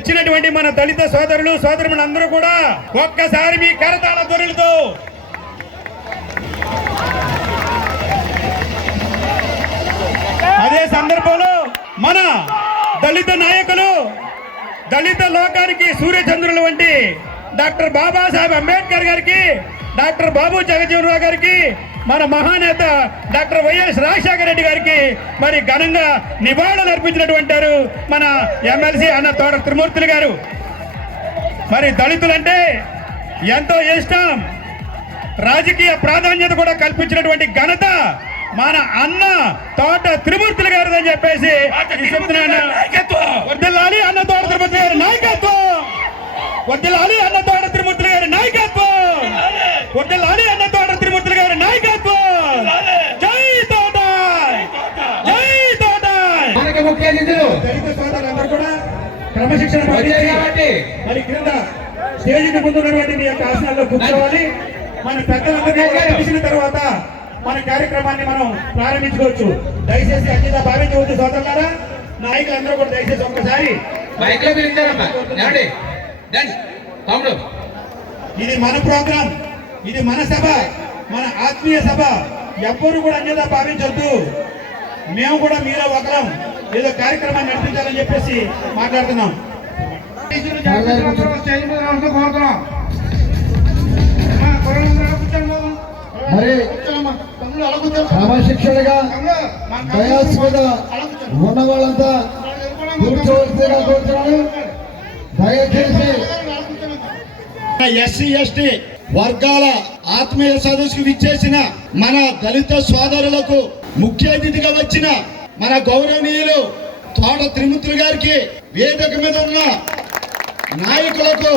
వచ్చినటువంటి మన దళిత సోదరులు సోదరులు అందరూ కూడా ఒక్కసారి మీ కరతాళ ధ్వనులతో. అదే సందర్భంలో మన దళిత నాయకులు దళిత లోకానికి సూర్యచంద్రులు వంటి డాక్టర్ బాబాసాహెబ్ అంబేద్కర్ గారికి డాక్టర్ బాబు జగజీవనరావు గారికి మన మహానేత డాక్టర్ వైఎస్ రాజశేఖర రెడ్డి గారికి మరి ఘనంగా నివాళులు అర్పించినటువంటి వారు మన ఎమ్మెల్సీ అన్న తోట త్రిమూర్తులు గారు. మరి దళితులంటే ఎంతో ఇష్టం. రాజకీయ ప్రాధాన్యత కూడా కల్పించినటువంటి ఘనత మన అన్న తోట త్రిమూర్తులు గారు అని చెప్పేసి వర్దిల్లాలి అన్న తోట తిరుమూర్తి గారి నాయకత్వం. వర్దిల్లాలి అన్న తోట త్రిమూర్తులు గారి నాయకత్వం వర్దిల్లాలి అన్న తోట త్రిమూర్తులు గారి నాయకత్వం జై తోట జై తోట మనకి ముఖ్య అతిథులు దళిత సోదరులందరూ కూడా క్రమశిక్షణ మరి క్రింద స్టేజ్ ముందున్నటువంటి మీ యొక్క ఆసనాల్లో కూర్చోవాలి. మన పెద్దలందరినీ పిలిచిన తర్వాత మన కార్యక్రమాన్ని మనం ప్రారంభించుకోవచ్చు. దయచేసి అంకిత భావించవద్దు సోదరులారా నాయకులందరూ కూడా దయచేసి ఒక్కసారి ఇది మన ప్రోగ్రాం. ఇది మన సభ. మన ఆత్మీయ సభ. ఎవ్వరు కూడా అన్యత భావించొద్దు. మేము కూడా మీలో ఒకరం ఏదో కార్యక్రమాన్ని నడిపించాలని చెప్పేసి మాట్లాడుతున్నాం. మరి క్రమశిక్షణగా డయాస్ మీద ఉన్న వాళ్ళంతా కోరుతున్నాను. దయచేసి ఎస్సీ ఎస్టీ వర్గాల ఆత్మీయ సదస్సుకు విచ్చేసిన మన దళిత సోదరులకు ముఖ్య అతిథిగా వచ్చిన మన గౌరవనీయులు తోట త్రిమూర్తులు గారికి వేదిక మీద ఉన్న నాయకులకు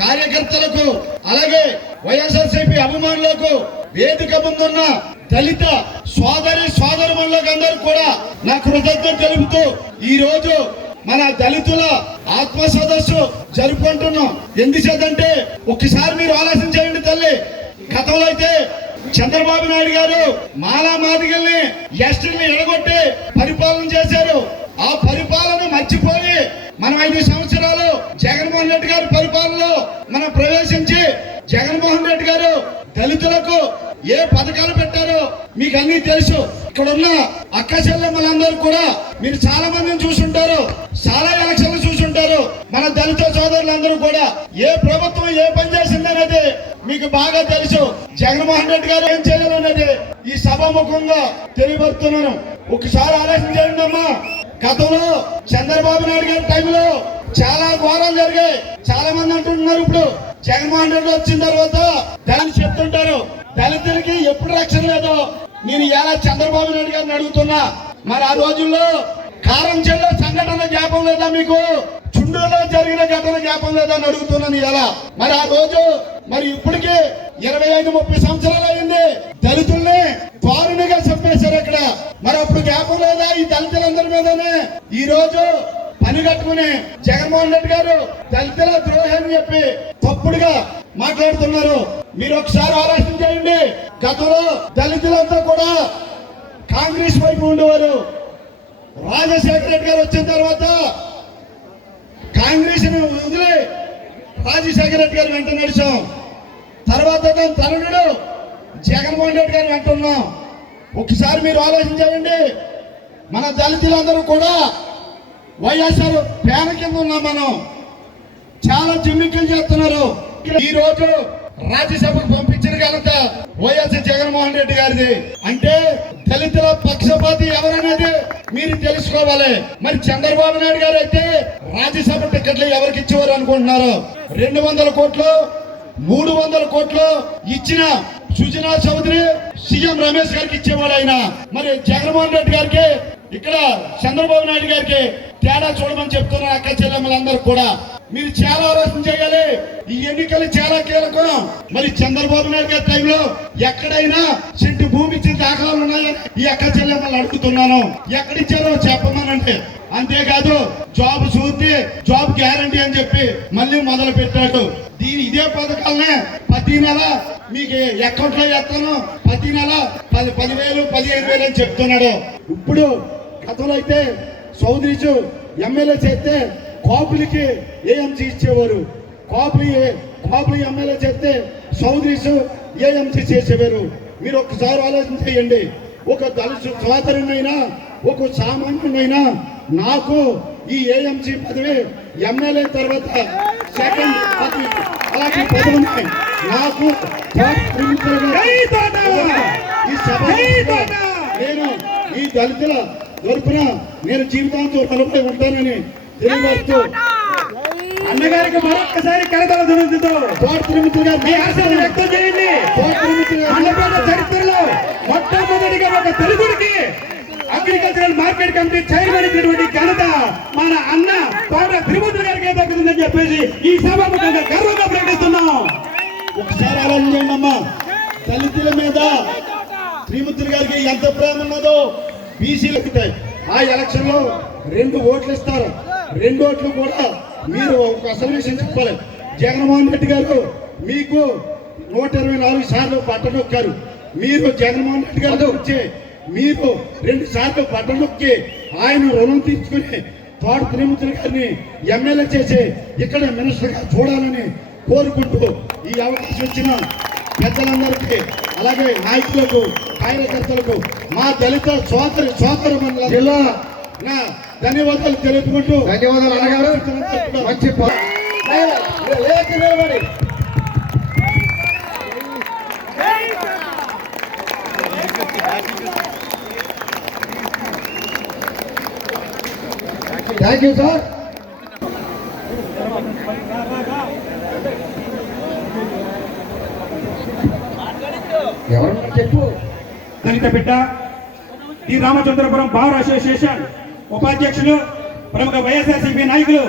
కార్యకర్తలకు అలాగే వైఎస్ఆర్సీపీ అభిమానులకు వేదిక ముందున్న దళిత సోదరి సోదరులకు అందరూ కూడా నా కృతజ్ఞత తెలుపుతూ ఈ రోజు మన దళితుల ఆత్మ సదస్సు జరుపుకుంటున్నాం. ఎందుచేతంటే ఒక్కసారి మీరు ఆలోచన చేయండి తల్లి. గతంలో అయితే చంద్రబాబు నాయుడు గారు మాలా మాదిగల్ని ఎస్టీని ఎడగొట్టి పరిపాలన చేశారు. ఆ పరిపాలన మర్చిపోయి మనం ఐదు సంవత్సరాలు జగన్మోహన్ రెడ్డి గారి పరిపాలనలో మనం ప్రవేశించి జగన్మోహన్ రెడ్డి గారు దళితులకు ఏ పథకాలు పెట్టారో మీకు అన్ని తెలుసు. ఇక్కడ ఉన్న అక్క చెల్లెమ్మలందరూ కూడా మీరు చాలా మందిని చూసుంటారు. చాలా ఎలక్షన్లు చూసుంటారు. మన దళిత సోదరులందరూ కూడా ఏ ప్రభుత్వం ఏ పని చేసిందనేది మీకు బాగా తెలుసు జగన్మోహన్ రెడ్డి గారు ఏం చేయాలన్నది ఈ సభాముఖంగా తెలియబడుతున్నాను ఒకసారి ఆలోచన చేయండి అమ్మా. గతంలో చంద్రబాబు నాయుడు గారి టైంలో చాలా ఘోరాలు జరిగాయి. చాలా మంది అంటున్నారు ఇప్పుడు జగన్మోహన్ రెడ్డి వచ్చిన తర్వాత దాన్ని చెప్తుంటారు దళితులకి ఎప్పుడు రక్షణ లేదో? నేను ఎలా చంద్రబాబు నాయుడు గారిని అడుగుతున్నా. మరి ఆ రోజుల్లో కారం చెల్లో సంఘటన జ్ఞాపం లేదా మీకు? చుండూరులో జరిగిన ఘటన జ్ఞాపం లేదా అని అడుగుతున్నాను ఎలా మరి ఆ రోజు మరి ఇప్పటికే ఇరవై ఐదు ముప్పై సంవత్సరాలు అయింది. దళితుల్ని దారుణంగా చంపేశారు అక్కడ మరి అప్పుడు జ్ఞాపం లేదా ఈ దళితులందరి మీదనే? ఈ రోజు పని కట్టుకుని జగన్మోహన్ రెడ్డి గారు దళితుల ద్రోహి అని చెప్పి తప్పుడుగా మాట్లాడుతున్నారు. మీరు ఒకసారి ఆలోచన చేయండి. గతంలో దళితులంతా కూడా కాంగ్రెస్ వైపు ఉండేవారు. రాజశేఖర రెడ్డి గారు వచ్చిన తర్వాత కాంగ్రెస్ని వదిలి రాజశేఖర రెడ్డి గారు వెంట నడిచాం. తర్వాత తరుణుడు? జగన్మోహన్ రెడ్డి గారు అంటున్నాం. ఒకసారి మీరు ఆలోచన మన దళితులందరూ కూడా వైఎస్ఆర్ పేన కింద ఉన్నాం మనం. చాలా జిమ్మిక్కులు చేస్తున్నారు. ఈ రోజు రాజ్యసభకు పంపించిన ఘనత వైఎస్ జగన్మోహన్ రెడ్డి గారిది. అంటే దళితుల పక్షపాతి ఎవరనేది మీరు తెలుసుకోవాలి. మరి చంద్రబాబు నాయుడు గారు అయితే రాజ్యసభ టికెట్లు ఎవరికి ఇచ్చేవారు అనుకుంటున్నారు? రెండు వందల కోట్లు మూడు వందల కోట్లు ఇచ్చిన సుజనా చౌదరి సీఎం రమేష్ గారికి ఇచ్చేవాడు ఆయన మరి జగన్మోహన్ రెడ్డి గారికి ఇక్కడ చంద్రబాబు నాయుడు గారికి తేడా చూడమని చెప్తున్నారు అక్క చెల్లెమ్మలందరూ కూడా. మీరు చాలా ఆలోచన చేయాలి. ఈ ఎన్నికలు చాలా కీలకం. మరి చంద్రబాబు నాయుడు గారి టైంలో ఎక్కడైనా చెట్టు భూమి ఇచ్చిన దాఖలాలు ఉన్నాయని ఈ అక్క చెల్లెమ్మలు అడుగుతున్నాను. ఎక్కడిచ్చారో చెప్పమనంటే అంతేకాదు జాబ్ చూస్తే జాబ్ గ్యారంటీ అని చెప్పి మళ్ళీ మొదలు పెట్టాడు దీని ఇదే పథకాలనే ప్రతి నెల మీకు అకౌంట్లో చేస్తాను. ప్రతి నెల పది పదివేలు పదిహేను వేలు అని చెప్తున్నాడు. ఇప్పుడు గతంలో అయితే చౌదరీచు ఎమ్మెల్యే చేస్తే కాపులకి ఏఎంసీ ఇచ్చేవారు. కాపులు కాపులు ఎమ్మెల్యే చేస్తే చౌదరీస్ ఏఎంసీ చేసేవారు. మీరు ఒక్కసారి ఆలోచన చేయండి. ఒక దళిత సోదరునైనా ఒక సామాన్యునైనా నాకు ఈ ఏఎంసీ పదవి ఎమ్మెల్యే తర్వాత సెకండ్ పదవి అలాంటి ఉన్నాయి నాకు ఈ సభ నేను ఈ దళితుల తరఫున నేను జీవితాంతం రుణపడి ఉంటానని తెలియజేస్తూ అన్నగారికి మరొక్కసారి కరతల దురుద్దుతో థర్డ్ మీ ఆశలు వ్యక్తం చేయండి థర్డ్ చరిత్రలో మొట్టమొదటిగా ఒక తెలుగుడికి అగ్రికల్చరల్ మార్కెట్ కమిటీ చైర్మన్ ఇచ్చినటువంటి ఘనత మన అన్న కోట తిరుమతి గారికి దక్కుతుందని చెప్పేసి ఈ సభాముఖంగా గర్వంగా ప్రకటిస్తున్నాం. ఒకసారి చేయండి అమ్మా. దళితుల మీద శ్రీమూర్తి గారికి ఎంత ప్రేమ ఉన్నదో బీసీలు ఎక్కుతాయి ఆ ఎలక్షన్లో రెండు ఓట్లు ఇస్తారు. రెండు ఓట్లు కూడా మీరు ఒక అసలు విషయం చెప్పాలి. జగన్మోహన్ రెడ్డి గారు మీకు నూట ఇరవై నాలుగు సార్లు బట్టలు నొక్కారు. మీరు జగన్మోహన్ రెడ్డి గారు వచ్చి మీరు రెండు సార్లు బట్టలు నొక్కి ఆయన రుణం తీర్చుకుని తోట త్రిమూర్తి గారిని ఎమ్మెల్యే చేసి ఇక్కడ మినిస్టర్గా చూడాలని కోరుకుంటూ ఈ అవకాశం ఇచ్చిన పెద్దలందరికీ అలాగే నాయకులకు కార్యకర్తలకు మా దళిత సోదరి సోదరు జిల్లా నా ధన్యవాదాలు తెలుపుకుంటూ ధన్యవాదాలు అన్నగారు. మంచి నిలబడి. థ్యాంక్ యూ సార్ ఎవరు చెప్పు. దళిత బిడ్డ డి. రామచంద్రపురం పవర్ అసోసియేషన్ ఉపాధ్యక్షులు ప్రముఖ వైఎస్ఆర్సీపీ నాయకులు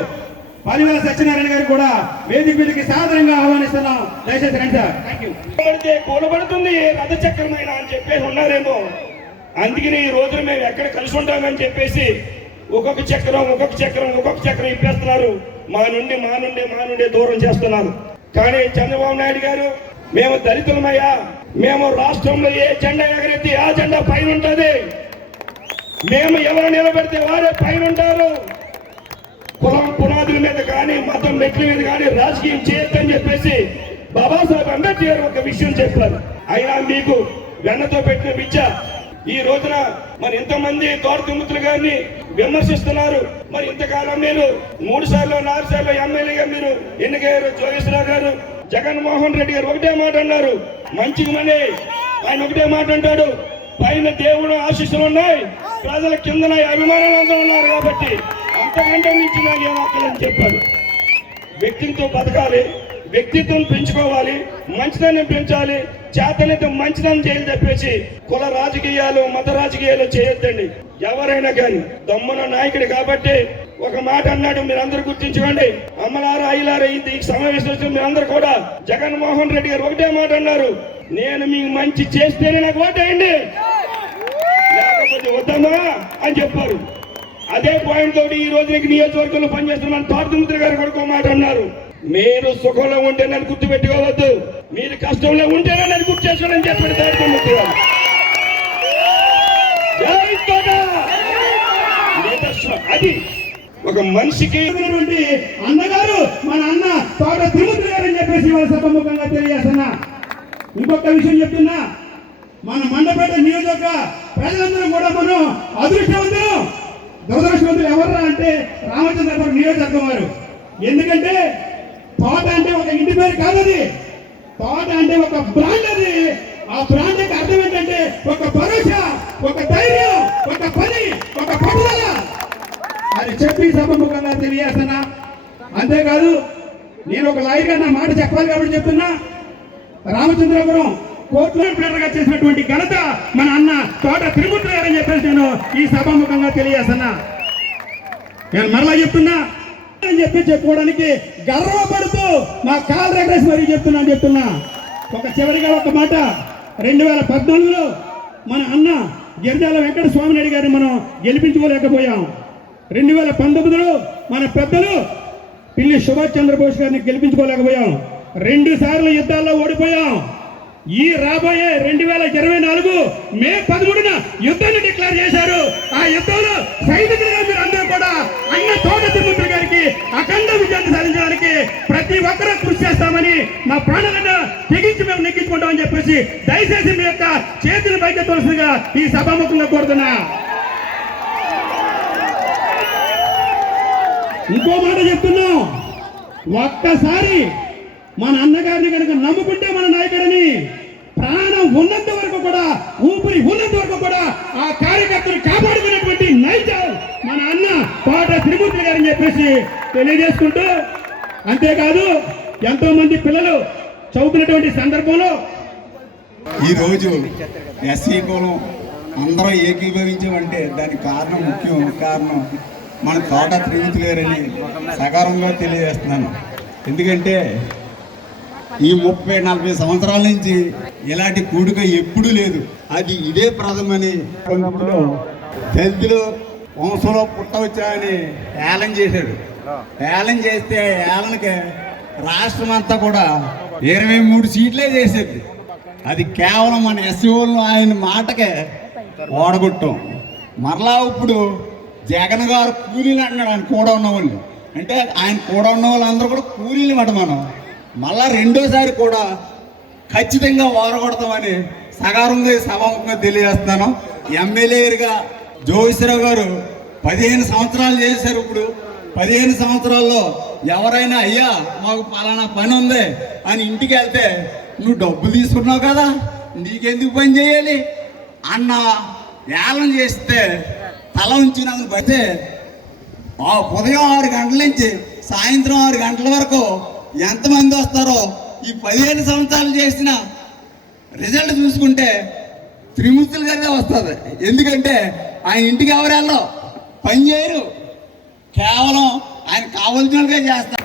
పలివేల సత్యనారాయణ గారు కూడా వేదిక మీదకి సాదరంగా ఆహ్వానిస్తున్నాం. దయచేసి రండి సార్. పడితే కూలబడుతుంది రథచక్రమైన అని చెప్పేసి ఉన్నారేమో. అందుకని ఈ రోజున మేము ఎక్కడ కలిసి ఉంటామని చెప్పేసి ఒక్కొక్క చక్రం ఒక్కొక్క చక్రం ఒక్కొక్క చక్రం ఇప్పేస్తున్నారు మా నుండి మా నుండి మా నుండి దూరం చేస్తున్నారు. కానీ చంద్రబాబు నాయుడు గారు మేము దళితులమయ్యా. మేము రాష్ట్రంలో ఏ జెండా ఎగరెత్తి ఆ జెండా పైన ఉంటుంది. మేము ఎవరు నిలబెడితే వారే పైన ఉంటారు. కులం పునాదుల మీద కానీ మతం మెట్ల మీద కానీ రాజకీయం చేయొద్దని చెప్పేసి బాబాసాహెబ్ అంబేద్కర్ ఒక విషయం చెప్పారు. అయినా మీకు వెన్నతో పెట్టిన విద్య ఈ రోజున మరి ఇంతమంది తోటతిమ్ముతులు గారిని విమర్శిస్తున్నారు. మరి ఇంతకాలం మీరు మూడు సార్లు నాలుగు సార్లు ఎమ్మెల్యేగా మీరు ఎన్నికయ్యారు? జోగేశ్వరరావు గారు జగన్మోహన్ రెడ్డి గారు ఒకటే మాట అన్నారు. మంచికి మని ఆయన ఒకటే మాట అంటాడు. పైన దేవుడు ఆశీస్సులు ఉన్నాయి. ప్రజల కిందన అభిమానులందరూ ఉన్నారు కాబట్టి అంతకంటే మించి నాకు ఏం అక్కలని చెప్పాడు వ్యక్తిత్వం బతకాలి వ్యక్తిత్వం పెంచుకోవాలి మంచిదని పెంచాలి చేతనైతే మంచిదని చేయాలి చెప్పేసి కుల రాజకీయాలు మత రాజకీయాలు చేయొద్దండి. ఎవరైనా కానీ దమ్మున నాయకుడు కాబట్టి ఒక మాట అన్నాడు మీరందరూ గుర్తించుకోండి. అమ్మలారా అయ్యలారా ఈ ఈ సమావేశం వచ్చిన మీరందరూ కూడా జగన్మోహన్ రెడ్డి గారు ఒకటే మాట అన్నారు. నేను మీకు మంచి చేస్తేనే నాకు ఓటేయండి. లేకపోతే వద్దమ్మా అని చెప్పారు. అదే పాయింట్ తోటి ఈ రోజు నీకు నియోజకవర్గంలో పనిచేస్తున్న తోటముద్ర గారు కొడుకు మాట అన్నారు. మీరు సుఖంలో ఉంటే నన్ను గుర్తు పెట్టుకోవద్దు మీరు కష్టంలో ఉంటేనే నన్ను గుర్తు చేసుకోవాలని చెప్పాడు తోటముద్ర గారు. అది ఒక మనిషికి ఉన్నటువంటి అన్నగారు మన అన్న తోట తిరుమతి గారు అని చెప్పేసి వాళ్ళ సభముఖంగా తెలియజేస్తున్నా. ఇంకొక విషయం చెప్తున్నా. మన మండపేట నియోజక ప్రజలందరూ కూడా మనం అదృష్టవంతులు. దురదృష్టవంతులు ఎవర్రా అంటే రామచంద్రపురం నియోజకవర్గం వారు. ఎందుకంటే తోట అంటే ఒక ఇంటి పేరు కాదు అది. తోట అంటే ఒక బ్రాండ్ అది. ఆ బ్రాండ్ యొక్క అర్థం ఏంటంటే ఒక భరోసా ఒక ధైర్యం ఒక పని. అని చెప్పి సభముఖంగా తెలియజేస్తున్నా. అంతేకాదు నేను ఒక లాయర్గా నా మాట చెప్పాలి కాబట్టి చెప్తున్నా. రామచంద్రపురం కోర్టులో ప్లేటర్గా చేసినటువంటి ఘనత మన అన్న తోట తిరుమూర్తి అని చెప్పేసి నేను ఈ సభాముఖంగా తెలియజేస్తున్నా. నేను మరలా చెప్తున్నా. అని చెప్పి చెప్పుకోవడానికి గర్వపడుతూ మా కాల్ రెగ్రెస్ మరీ చెప్తున్నా చెప్తున్నా. ఒక చివరిగా ఒక మాట. రెండు వేల పద్నాలుగులో మన అన్న గిరిజాల వెంకట స్వామినాయుడు గారిని మనం గెలిపించుకోలేకపోయాం. రెండు వేల పంతొమ్మిదిలో మన పెద్దలు పిల్లి సుభాష్ చంద్రబోస్ గారిని గెలిపించుకోలేకపోయాం. రెండు సార్లు యుద్ధాల్లో ఓడిపోయాం. ఈ రాబోయే రెండు వేల ఇరవై నాలుగు మే పదమూడున యుద్ధాన్ని డిక్లేర్ చేశారు. ఆ యుద్ధంలో సైనికులుగా మీరు అందరూ కూడా అన్న తోట తిరుమల గారికి అఖండ విజయాన్ని సాధించడానికి ప్రతి ఒక్కరూ కృషి చేస్తామని మా ప్రాణాలను తెగించి మేము నెగ్గించుకుంటామని చెప్పేసి దయచేసి మీ యొక్క చేతులు పైకి తోలుసుగా ఈ సభాముఖంగా కోరుతున్నా. ఇంకో మాట చెప్తున్నాం. ఒక్కసారి మన అన్నగారిని కనుక నమ్ముకుంటే మన నాయకుడిని ప్రాణం ఉన్నంత వరకు కూడా ఊపిరి ఉన్నంత వరకు కూడా ఆ కార్యకర్తను కాపాడుకునేటువంటి నైజం మన అన్న కోట త్రిమూర్తి గారని చెప్పేసి తెలియజేసుకుంటూ అంతేకాదు ఎంతో మంది పిల్లలు చదువుతున్నటువంటి సందర్భంలో ఈరోజు ఎస్సీ కులం అందరూ ఏకీభవించమంటే దానికి కారణం ముఖ్యం కారణం మన తోట త్రిమూర్తి గారని సకారంగా తెలియజేస్తున్నాను. ఎందుకంటే ఈ ముప్పై నలభై సంవత్సరాల నుంచి ఇలాంటి కూడిక ఎప్పుడూ లేదు. అది ఇదే ప్రథమని కొంచెంలో దళితులు వంశంలో పుట్టవచ్చాయని ఏలం చేశాడు. ఏలం చేస్తే ఏలనకి రాష్ట్రం అంతా కూడా ఇరవై మూడు సీట్లే చేసేది. అది కేవలం మన ఎస్సీఓలను ఆయన మాటకే ఓడగొట్టాం. మరలా ఇప్పుడు జగన్ గారు కూలీలు అన్నాడు ఆయన కూడా ఉన్నవాళ్ళు అంటే ఆయన కూడా ఉన్న వాళ్ళందరూ కూడా కూలీలు మాట మనం. మళ్ళా రెండోసారి కూడా ఖచ్చితంగా ఓడగొడతామని సగారంగా సభాముఖంగా తెలియజేస్తున్నాను. ఎమ్మెల్యేగా జోగిశ్వరరావు గారు పదిహేను సంవత్సరాలు చేశారు ఇప్పుడు. పదిహేను సంవత్సరాల్లో ఎవరైనా అయ్యా మాకు పలానా పని ఉంది అని ఇంటికి వెళ్తే నువ్వు డబ్బు తీసుకున్నావు కదా నీకెందుకు పని చేయాలి? అన్న ఏలం చేస్తే తల ఉంచి నన్ను ఆ ఉదయం ఆరు గంటల నుంచి సాయంత్రం ఆరు గంటల వరకు ఎంతమంది వస్తారో ఈ పదిహేను సంవత్సరాలు చేసిన రిజల్ట్ చూసుకుంటే త్రిమూర్తులు వస్తుంది. ఎందుకంటే ఆయన ఇంటికి ఎవరు వెళ్ళరు? పని చేయరు కేవలం ఆయన కావలసినట్టుగా చేస్తారు.